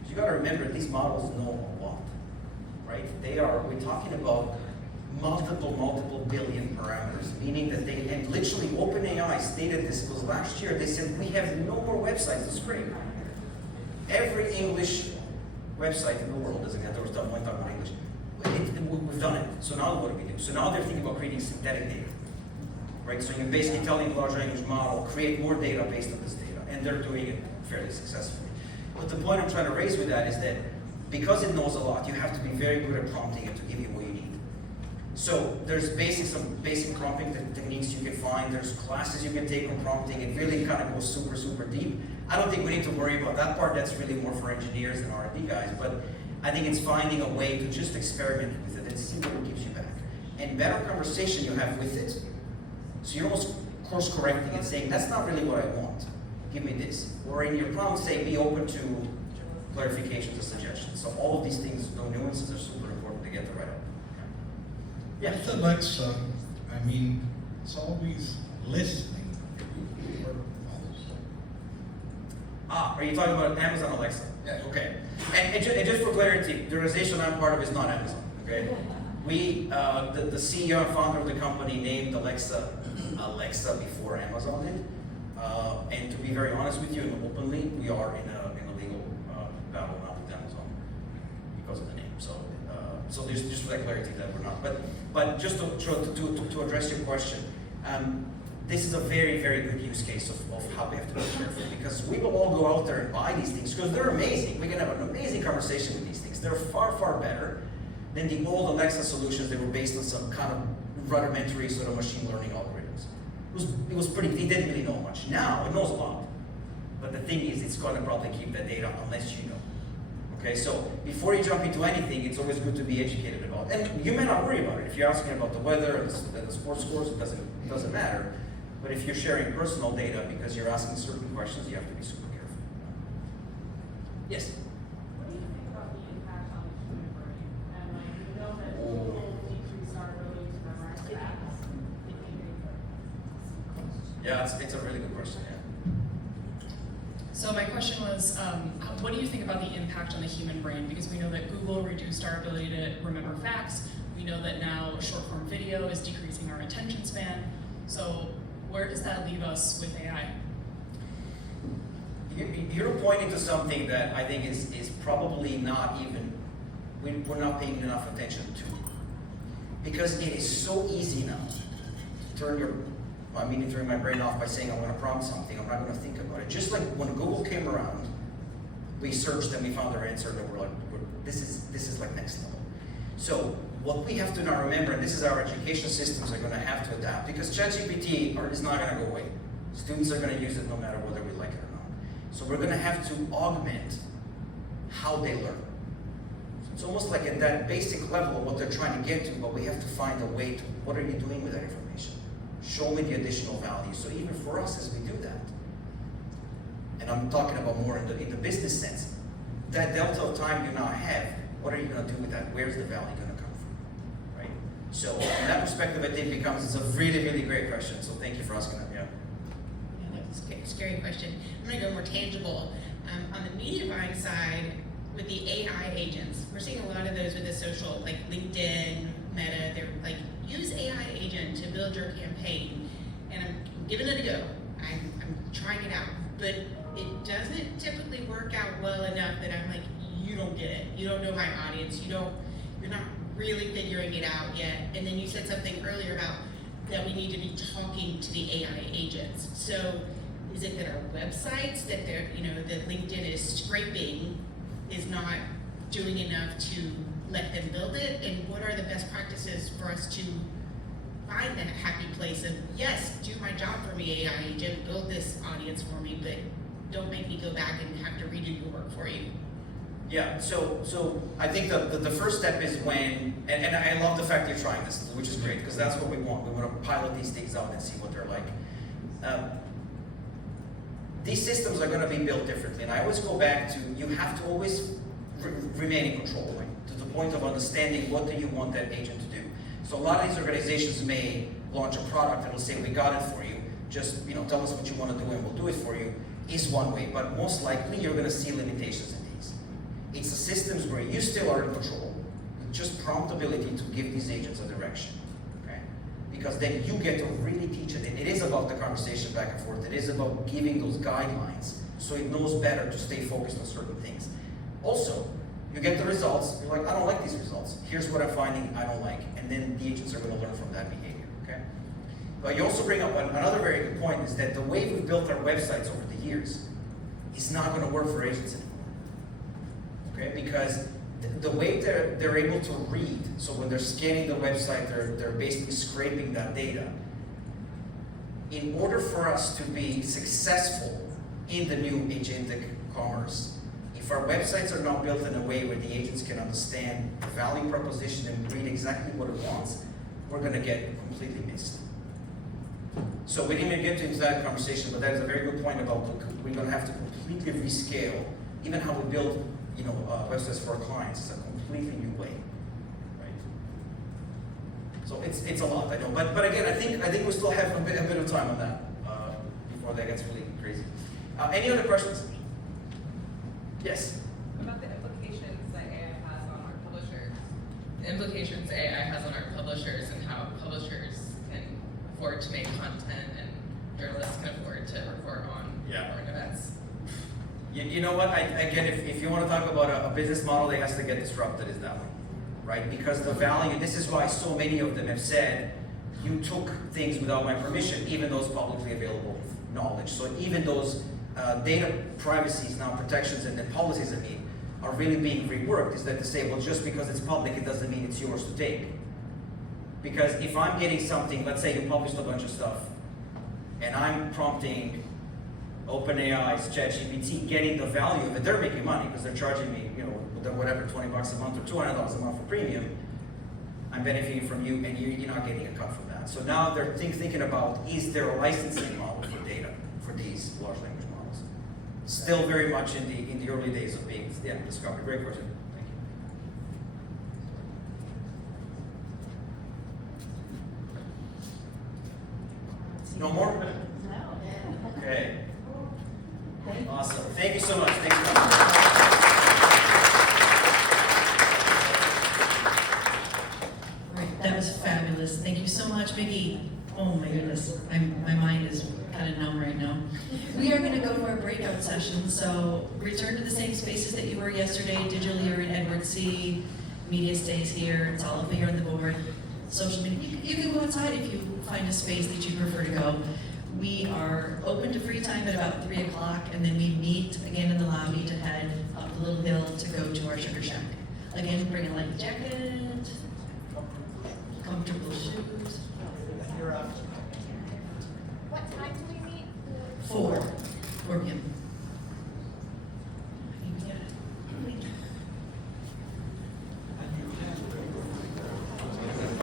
You got to remember, these models know a lot, right? We're talking about multiple billion parameters, meaning that and literally OpenAI stated this was last year, they said, we have no more websites to scrape. Every English website in the world doesn't have, there was one talking about English. We've done it, so now what do we do? So now they're thinking about creating synthetic data, right? So you're basically telling the large language model, create more data based on this data, and they're doing it fairly successfully. But the point I'm trying to raise with that is that because it knows a lot, you have to be very good at prompting it to give you what you need. So there's some basic prompting techniques you can find. There's classes you can take on prompting. It really kind of goes super, super deep. I don't think we need to worry about that part. That's really more for engineers and R&D guys. But I think it's finding a way to just experiment with it and see what it gives you back. And better conversation you have with it. So you're almost course correcting and saying, that's not really what I want. Give me this. Or in your prompt, say, be open to clarifications and suggestions. So all of these things, no nuances, are super important to get the right outcome. Yeah. With Alexa, I mean, it's always listening. Are you talking about Amazon Alexa? Yes. Okay. And just for clarity, the organization I'm part of is not Amazon. Okay. We, the CEO and founder of the company named Alexa before Amazon did. And to be very honest with you, and openly, we are in a legal battle now with Amazon because of the name. So there's just for that clarity that we're not. But just to address your question, this is a very, very good use case of how we have to be careful, because we will all go out there and buy these things because they're amazing. We can have an amazing conversation with these things. They're far, far better than the old Alexa solutions that were based on some kind of rudimentary sort of machine learning algorithms. It was pretty, it didn't really know much. Now it knows a lot. But the thing is, it's going to probably keep that data unless you know. Okay, so before you jump into anything, it's always good to be educated about it. And you may not worry about it. If you're asking about the weather and the sports scores, it doesn't matter. But if you're sharing personal data because you're asking certain questions, you have to be super careful. Yes? What do you think about the impact on the human brain? And like, you know that Google decreased our ability to memorize facts. Yeah, it's a really good question, yeah. So my question was, what do you think about the impact on the human brain? Because we know that Google reduced our ability to remember facts. We know that now short form video is decreasing our attention span. So where does that leave us with AI? You're pointing to something that I think is probably not even, we're not paying enough attention to. Because it is so easy now to turn my brain off by saying I'm going to prompt something. I'm not going to think about it. Just like when Google came around, we searched and we found our answer and we're like, this is like next level. So what we have to now remember, and this is our education systems are going to have to adapt, because ChatGPT is not going to go away. Students are going to use it no matter whether we like it or not. So we're going to have to augment how they learn. So it's almost like at that basic level of what they're trying to get to, but we have to find a way to, what are you doing with that information? Show me the additional value. So even for us as we do that, and I'm talking about more in the business sense, that delta of time you now have, what are you going to do with that? Where's the value going to come from, right? So from that perspective, I think it's a really, really great question. So thank you for asking that. Yeah. Yeah, that's a scary question. I'm going to go more tangible. On the media buying side, with the AI agents, we're seeing a lot of those with the social, like LinkedIn, Meta. They're like, use AI agent to build your campaign, and I'm giving it a go. I'm trying it out, but it doesn't typically work out well enough that I'm like, you don't get it. You don't know my audience. You're not really figuring it out yet. And then you said something earlier about that we need to be talking to the AI agents. So is it that our websites that that LinkedIn is scraping is not doing enough to let them build it? And what are the best practices for us to find that happy place of, yes, do my job for me, AI agent, build this audience for me, but don't make me go back and have to redo your work for you? Yeah, so I think the first step is when, and I love the fact you're trying this, which is great, because that's what we want. We want to pilot these things out and see what they're like. These systems are going to be built differently, and I always go back to, you have to always remain in control, right? To the point of understanding what do you want that agent to do. So a lot of these organizations may launch a product that will say, we got it for you, just tell us what you want to do and we'll do it for you, is one way, but most likely you're going to see limitations in these. It's the systems where you still are in control, with just prompt ability to give these agents a direction, okay? Because then you get to really teach it. It is about the conversation back and forth. It is about giving those guidelines so it knows better to stay focused on certain things. Also, you get the results, you're like, I don't like these results. Here's what I'm finding I don't like. And then the agents are going to learn from that behavior, okay? But you also bring up another very good point, is that the way we've built our websites over the years is not going to work for agents anymore, okay? Because the way they're able to read, so when they're scanning the website, they're basically scraping that data. In order for us to be successful in the new agentic commerce, if our websites are not built in a way where the agents can understand the value proposition and read exactly what it wants, we're going to get completely missed. So we didn't even get into that conversation, but that is a very good point about we're going to have to completely rescale even how we build, websites for our clients. It's a completely new way, right? So it's a lot, I know, but again, I think we still have a bit of time on that before that gets really crazy. Any other questions? Yes. About the implications that AI has on our publishers. The implications AI has on our publishers and how publishers can afford to make content and journalists can afford to report on foreign events. You know what? Again, if you want to talk about a business model that has to get disrupted, is that one, right? Because the value. This is why so many of them have said, you took things without my permission, even those publicly available knowledge. So even those data privacies now protections and policies are really being reworked. Is that to say, well, just because it's public, it doesn't mean it's yours to take. Because if I'm getting something, let's say you published a bunch of stuff, and I'm prompting OpenAI's ChatGPT, getting the value of it, they're making money because they're charging me, whatever, $20 a month or $200 a month for premium. I'm benefiting from you, and you're not getting a cut from that. So now they're thinking about, is there a licensing model for data for these large language models? Still very much in the early days of being discovered. Great question. Thank you. No more? Okay. Awesome. Thank you so much. Thanks for coming. Right, that was fabulous. Thank you so much, MIKI. Oh my goodness, my mind is kind of numb right now. We are going to go to our breakout session, so return to the same spaces that you were yesterday. Digitally, you're in Edward C. Media stays here. It's all up here on the board. Social media, you can go outside if you find a space that you prefer to go. We are open to free time at about 3 o'clock, and then we meet again in the lobby to head up the little hill to go to our sugar shack. Again, bring a light jacket,